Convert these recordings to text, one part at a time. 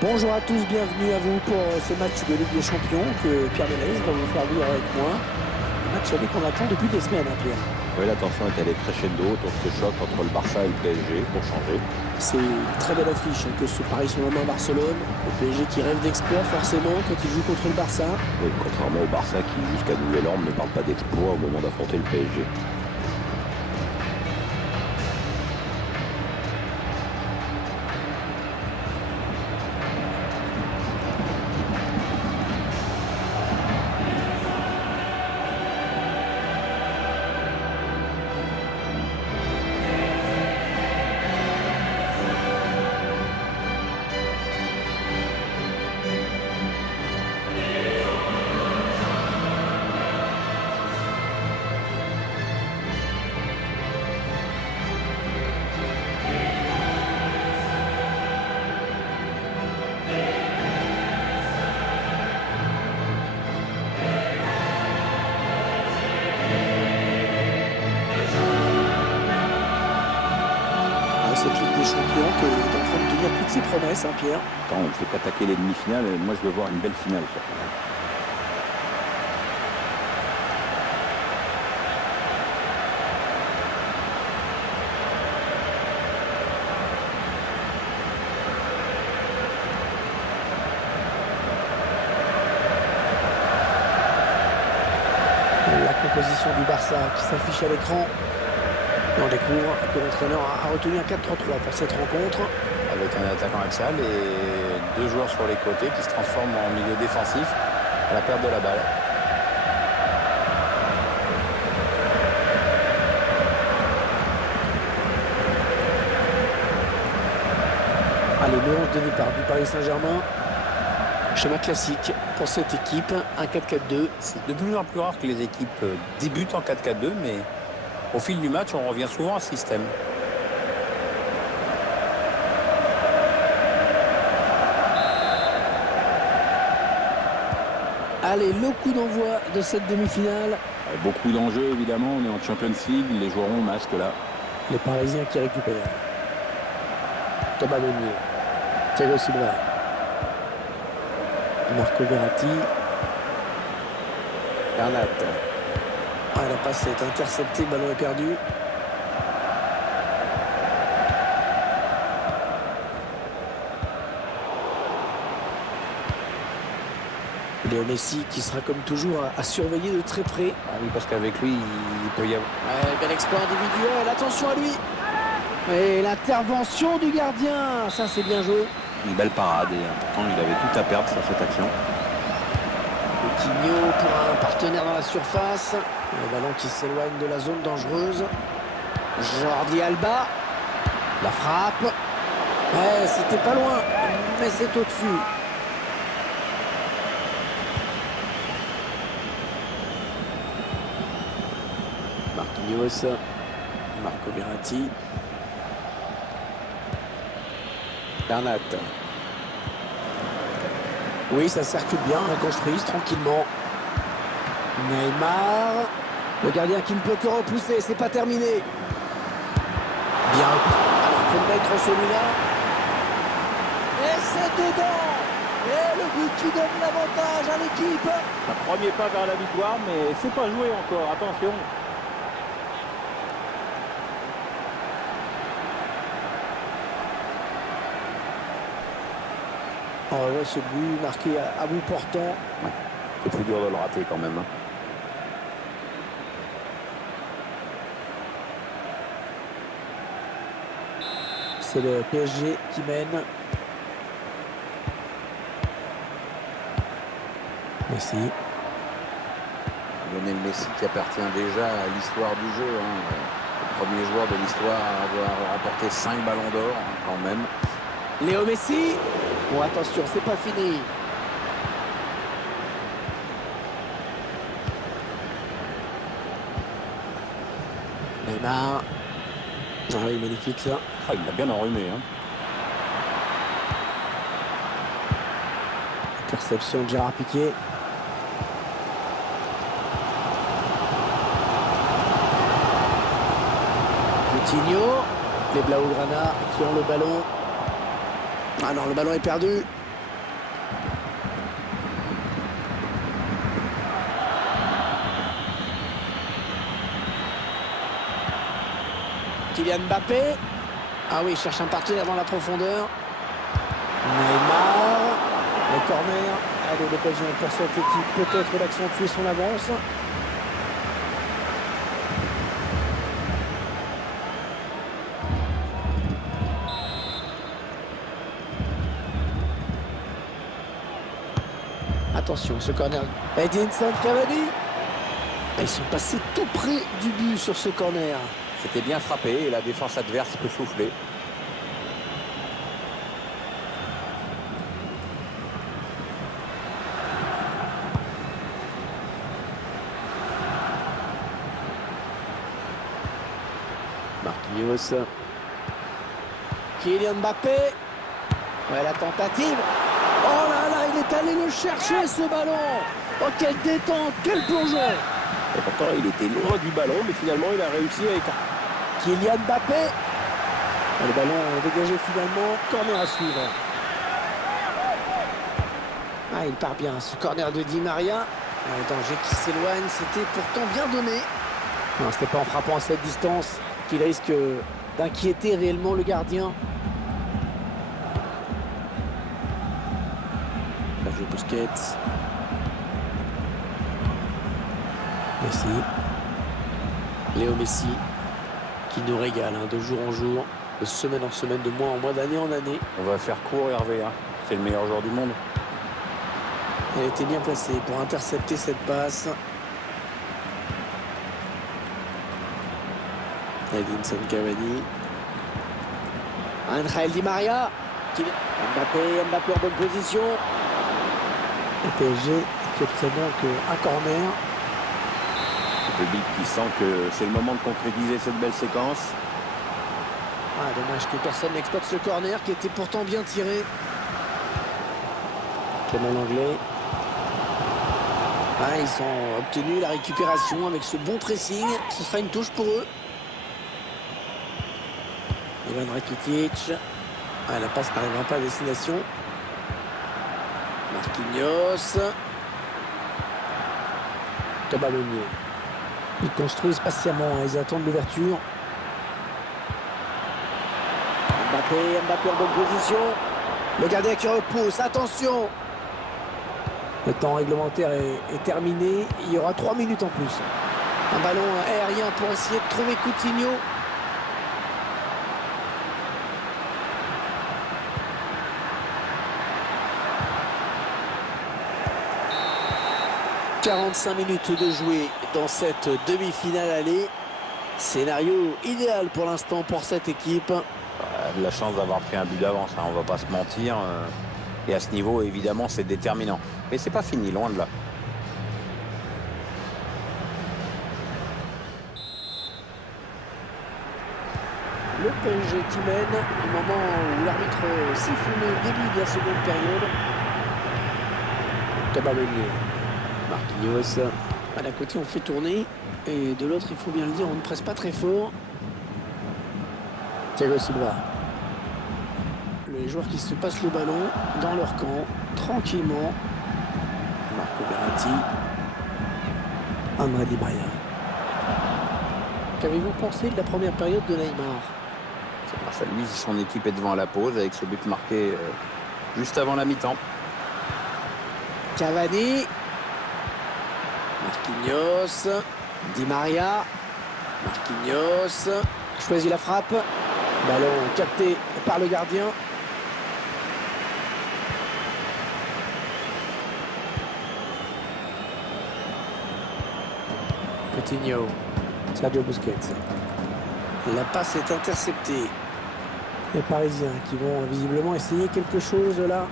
Bonjour à tous, bienvenue à vous pour ce match de Ligue des Champions que Pierre Ménez va vous faire vivre avec moi. Un match aller qu'on attend depuis des semaines, hein, Pierre. Oui, la tension est allée crescendo autour de ce choc entre le Barça et le PSG pour changer. C'est une très belle affiche, hein, que ce Paris Saint-Germain-Barcelone. Le PSG qui rêve d'exploit forcément quand il joue contre le Barça. Oui, contrairement au Barça qui, jusqu'à nouvel ordre, ne parle pas d'exploit au moment d'affronter le PSG. Cette Ligue des Champions qui est en train de tenir toutes ses promesses, hein, Pierre. Attends, on ne fait qu'attaquer les demi-finales. Moi, je veux voir une belle finale, surtout. La composition du Barça qui s'affiche à l'écran. Et on découvre que l'entraîneur a retenu un 4-3-3 pour cette rencontre. Avec un attaquant axial et deux joueurs sur les côtés qui se transforment en milieu défensif à la perte de la balle. Allez, le 11 de départ du Paris Saint-Germain. Schéma classique pour cette équipe, un 4-4-2. C'est de plus en plus rare que les équipes débutent en 4-4-2, mais au fil du match, on revient souvent à ce système. Allez, le coup d'envoi de cette demi-finale. Beaucoup d'enjeux, évidemment. On est en Champions League. Les joueront au masque, là. Les Parisiens qui récupèrent. Thomas Meunier. Thiago Silva. Marco Verratti. Bernat. Ah, la passe est interceptée, le ballon est perdu. Léo Messi qui sera comme toujours à surveiller de très près. Ah oui, parce qu'avec lui, il peut y avoir... Ouais, bel exploit individuel, attention à lui. Et l'intervention du gardien, ça c'est bien joué. Une belle parade. Et pourtant, il avait tout à perdre sur cette action. Coutinho pour un partenaire dans la surface. Le ballon qui s'éloigne de la zone dangereuse. Jordi Alba. La frappe. Ouais, c'était pas loin, mais c'est au-dessus. Marquinhos. Marco Verratti. Bernat. Oui, ça circule bien, on construise tranquillement. Neymar. Le gardien qui ne peut que repousser, c'est pas terminé. Bien. Alors, il faut le mettre celui-là. Et c'est dedans. Et le but qui donne l'avantage à l'équipe. Un premier pas vers la victoire, mais c'est pas joué encore, attention. Oh, ouais, ce but marqué à bout portant. Ouais. C'est plus dur de le rater, quand même. Hein. C'est le PSG qui mène. Messi. Lionel Messi qui appartient déjà à l'histoire du jeu. Hein. Le premier joueur de l'histoire à avoir remporté 5 ballons d'or, hein, quand même. Léo Messi. Bon, attention, c'est pas fini. Neymar. Ah oui, magnifique ça. Ah, il l'a bien enrhumé. Hein. Interception de Gérard Piqué. Coutinho. Les Blaugrana qui ont le ballon. Ah non, le ballon est perdu. Kylian Mbappé. Ah oui, il cherche un partenaire dans la profondeur. Neymar. Le corner. Allez, l'occasion pour cette équipe peut-être d'accentuer son avance. Attention, ce corner. Edinson Cavani. Ils sont passés tout près du but sur ce corner. C'était bien frappé et la défense adverse peut souffler. Marquinhos. Kylian Mbappé. Ouais, la tentative. Oh là là, il est allé le chercher ce ballon. Oh, quelle détente, quel plongeon. Et pourtant, il était loin du ballon, mais finalement, il a réussi à écarter. Kylian Mbappé. Le ballon dégagé finalement. Corner à suivre. Ah, il part bien. Ce corner de Di Maria. Le danger qui s'éloigne. C'était pourtant bien donné. Non, c'était pas en frappant à cette distance qu'il risque d'inquiéter réellement le gardien. Sergio Busquets. Messi. Léo Messi. Qui nous régale de jour en jour, de semaine en semaine, de mois en mois, d'année en année. On va faire court, Hervé. Hein. C'est le meilleur joueur du monde. Elle était bien placée pour intercepter cette passe. Edinson Cavani. Angel Di Maria. Mbappé en bonne position. Le PSG qui obtient donc un corner. Le public qui sent que c'est le moment de concrétiser cette belle séquence. Ah, dommage que personne n'exploite ce corner qui était pourtant bien tiré. Clément Langlais. Ah, ils ont obtenu la récupération avec ce bon pressing. Ce sera une touche pour eux. Ivan Rakitic. Ah, la passe n'arrivera pas à destination. Marquinhos. Thomas Meunier. Ils construisent patiemment, ils attendent l'ouverture. Mbappé en bonne position. Le gardien qui repousse, attention. Le temps réglementaire est terminé, il y aura 3 minutes en plus. Un ballon aérien pour essayer de trouver Coutinho. « 45 minutes de jouer dans cette demi-finale aller. Scénario idéal pour l'instant pour cette équipe. De la chance d'avoir pris un but d'avance, hein, on va pas se mentir. Et à ce niveau, évidemment, c'est déterminant. Mais c'est pas fini, loin de là. Le PSG qui mène au moment où l'arbitre siffle le début de la seconde période. Thomas Meunier. Marquinhos. À d'un côté, on fait tourner. Et de l'autre, il faut bien le dire, on ne presse pas très fort. Thiago Silva. Les joueurs qui se passent le ballon dans leur camp, tranquillement. Marco Verratti. André Di Maria. Qu'avez-vous pensé de la première période de Neymar? C'est grâce à lui, son équipe est devant la pause avec ce but marqué juste avant la mi-temps. Cavani. Marquinhos. Di Maria. Marquinhos. Choisit la frappe. Ballon capté par le gardien. Coutinho. Sergio Busquets. La passe est interceptée. Les Parisiens qui vont visiblement essayer quelque chose là.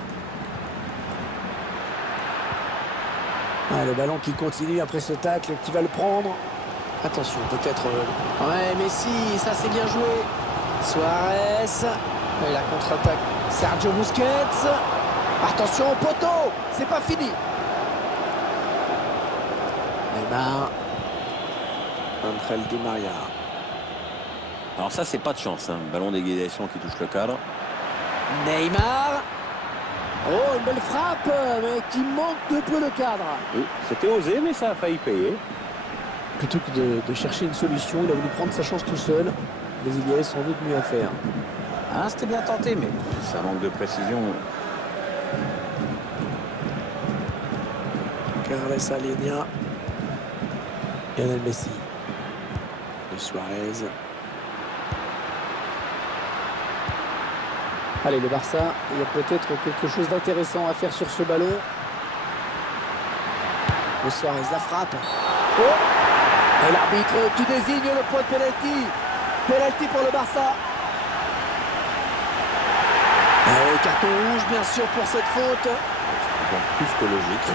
Ah, le ballon qui continue après ce tacle, qui va le prendre. Attention, peut-être... Ouais, Messi, ça c'est bien joué. Suarez. Et la contre-attaque. Sergio Busquets. Attention au poteau. C'est pas fini. Neymar. Angel Di Maria. Alors ça, c'est pas de chance. Hein. Ballon d'égalisation qui touche le cadre. Neymar. Oh, une belle frappe, mais qui manque de peu le cadre. Oui, c'était osé, mais ça a failli payer. Plutôt que de chercher une solution, il a voulu prendre sa chance tout seul. mais il y avait sans doute mieux à faire. Ah, c'était bien tenté, mais ça manque de précision. Carles Alenia. Lionel Messi. Luis Suarez. Allez, le Barça, il y a peut-être quelque chose d'intéressant à faire sur ce ballon. Luis Suarez, la frappe. Oh! Et l'arbitre qui désigne le point de pénalty. Pénalty pour le Barça. Et carton rouge, bien sûr, pour cette faute. Donc, plus que logique.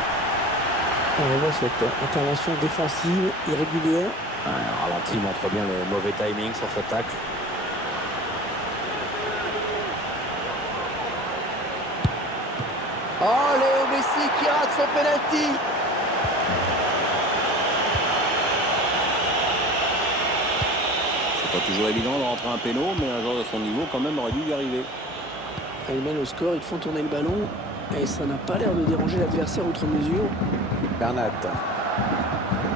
On voit cette intervention défensive irrégulière. Un ralenti montre bien le mauvais timing sur ce tacle. Oh, Léo Messi qui rate son penalty. C'est pas toujours évident de rentrer un péno, mais un joueur de son niveau quand même aurait dû y arriver. Ils mènent au score, ils font tourner le ballon et ça n'a pas l'air de déranger l'adversaire outre mesure. Bernat.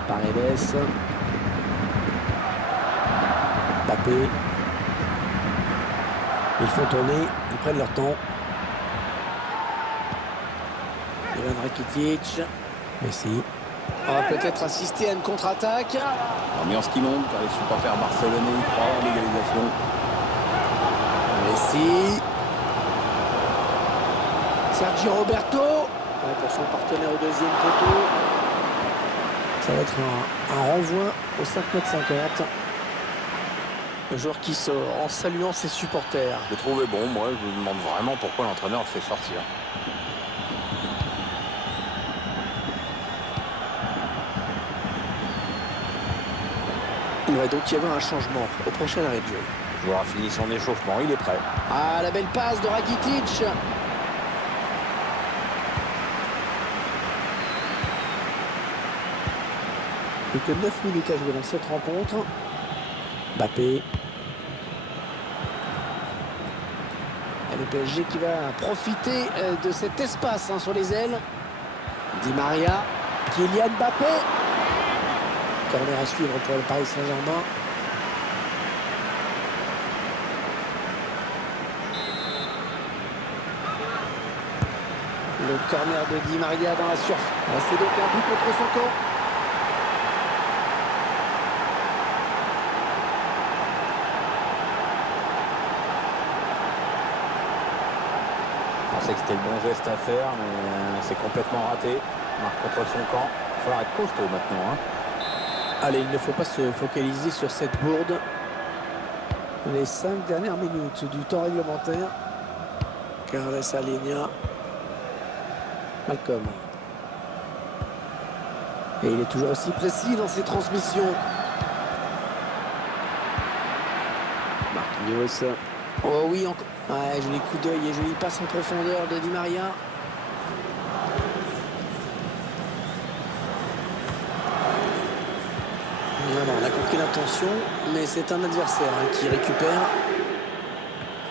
Paredes. Mbappé. Ils font tourner, ils prennent leur temps. Ivan Rakitic. Messi. On va peut-être assister à une contre-attaque. L'ambiance qui monte car les supporters barcelonais y croient à l'égalisation. Messi. Sergio Roberto. Ouais, pour son partenaire au deuxième poteau. Ça va être un renvoi au 5,50 m. Le joueur qui sort en saluant ses supporters. Je le trouvais bon, moi je me demande vraiment pourquoi l'entraîneur le fait sortir. Il va donc y avoir un changement au prochain arrêt de jeu. Le joueur a fini son échauffement, il est prêt. Ah, la belle passe de Rakitic. Plus que 9 minutes à jouer dans cette rencontre. Mbappé. Et le PSG qui va profiter de cet espace sur les ailes. Di Maria. Kylian Mbappé. Corner à suivre pour le Paris Saint-Germain. Le corner de Di Maria dans la surface. C'est donc un but contre son camp. Je pensais que c'était le bon geste à faire, mais c'est complètement raté. Marque contre son camp. Il va falloir être costaud maintenant. Allez, il ne faut pas se focaliser sur cette bourde. Les 5 dernières minutes du temps réglementaire. Carles Alenia. Malcolm. Et il est toujours aussi précis dans ses transmissions. Marquinhos. Oh oui, encore. Ouais, joli coup d'œil et joli passe en profondeur de Di Maria. Non, on a compris l'intention, mais c'est un adversaire qui récupère.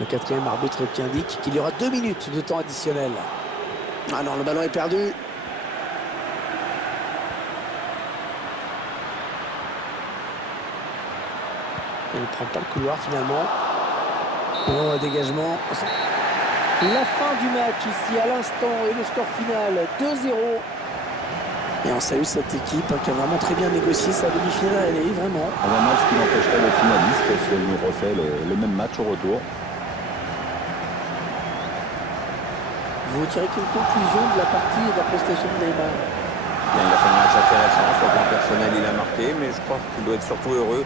Le quatrième arbitre qui indique qu'il y aura 2 minutes de temps additionnel. Ah non, le ballon est perdu. Il ne prend pas le couloir finalement. Oh, dégagement. La fin du match ici à l'instant et le score final 2-0. Et on salue cette équipe qui a vraiment très bien négocié sa demi-finale. Elle est vraiment. On va mal ce qui n'empêcherait le finaliste si elle nous refait le même match au retour. Vous tirez quelle conclusion de la partie et de la prestation de Neymar? Bien, il a fait un match intéressant. Sur le plan personnel, il a marqué, mais je crois qu'il doit être surtout heureux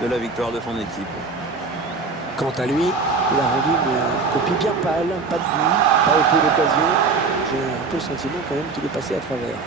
de la victoire de son équipe. Quant à lui, il a rendu une copie bien pâle, pas de but, pas beaucoup d'occasions. J'ai un peu le sentiment quand même qu'il est passé à travers.